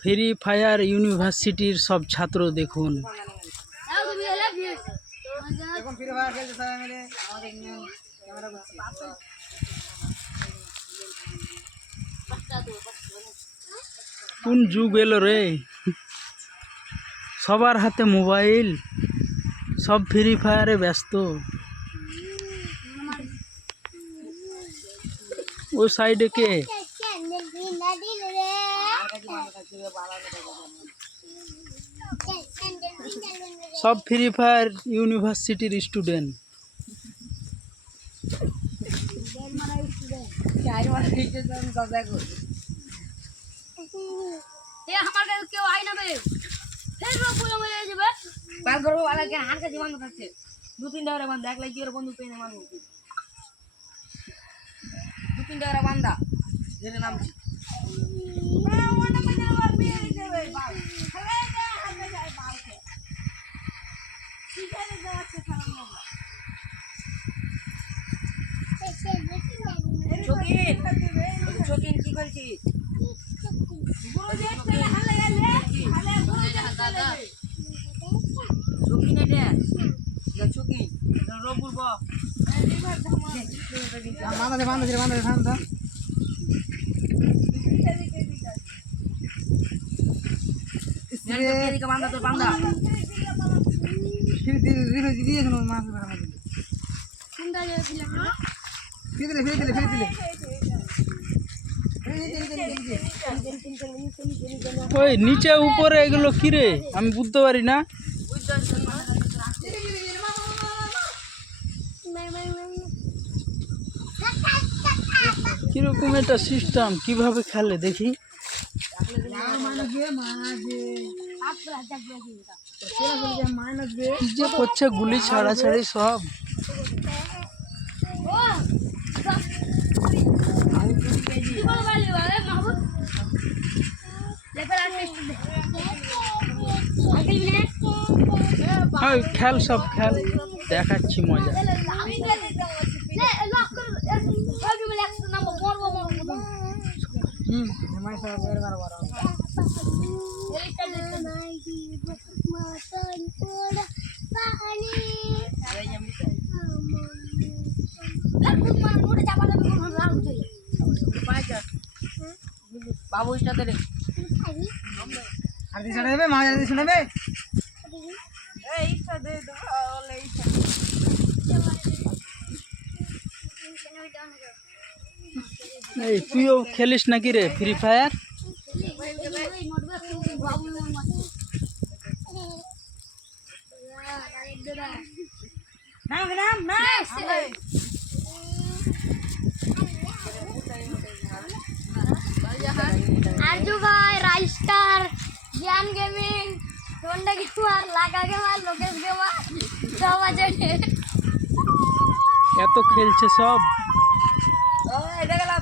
Free Fire ইউনিভার্সিটির সব ছাত্র দেখুন। কোন যুগ এলো রে? সবার হাতে মোবাইল, সব ফ্রি ফায়ারে ব্যস্ত। ও সাইডে কে? সব ফ্রি ফায়ার ইউনিভার্সিটির স্টুডেন্ট। কেউ আই না বে। ফের পুরো মেরে যাবে। কে হার কাছে বন্ধ দু তিনটা করে বান্ধা লাগি ওর বন্ধু পেয়ে মারবো দু তিনটা করে বান্ধা জেনে নামছি চকিন চকিন কি করছিস চকিন এটা চকিন রবুর বা বান্ধা বান্ধা বান্ধা বান্ধা বান্ধা তো বান্ধা ফিরে দিলে দিয়ে শোনো মাছ ফিরে দিলে ফিরে দিলে ফিরে দিলে। ওই নিচে উপরে এগুলো কি রে? আমি বুঝতে পারি না। কীরকম এটা সিস্টেম কীভাবে খেলে? দেখি। যে করছে গুলি ছাড়াছাড়ি সব। খেল সব খেল। দেখাচ্ছি মজা। বাবু রে আর দিশা দেবে? মা শুনবে এই তুইও খেলিস নাকি রে? ফ্রি ফায়ার নাম নাম নাম আরজু ভাই রাইস্টার জ্ঞান গেমিং টোন্ডা গেমার লাগা গেমার লোকেশ গেমার সব আছে এত খেলছে সব। দেখো লা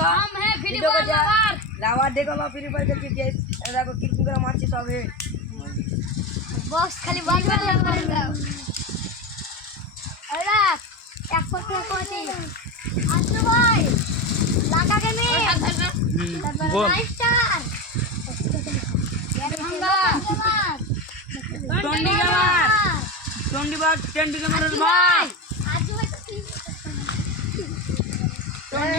দেখো ভিডিও করছে লাভার দেখো মা ফ্রি ফায়ার খেলছি গেস দেখো কীরকম করে মারছি সব হেড বক্স খালি বল বল বল ওরা এক কথা কোটি আসো ভাই লাগা গেমি বল স্টার চন্ডিগড় চন্ডিগড় চন্ডিগড় ভাই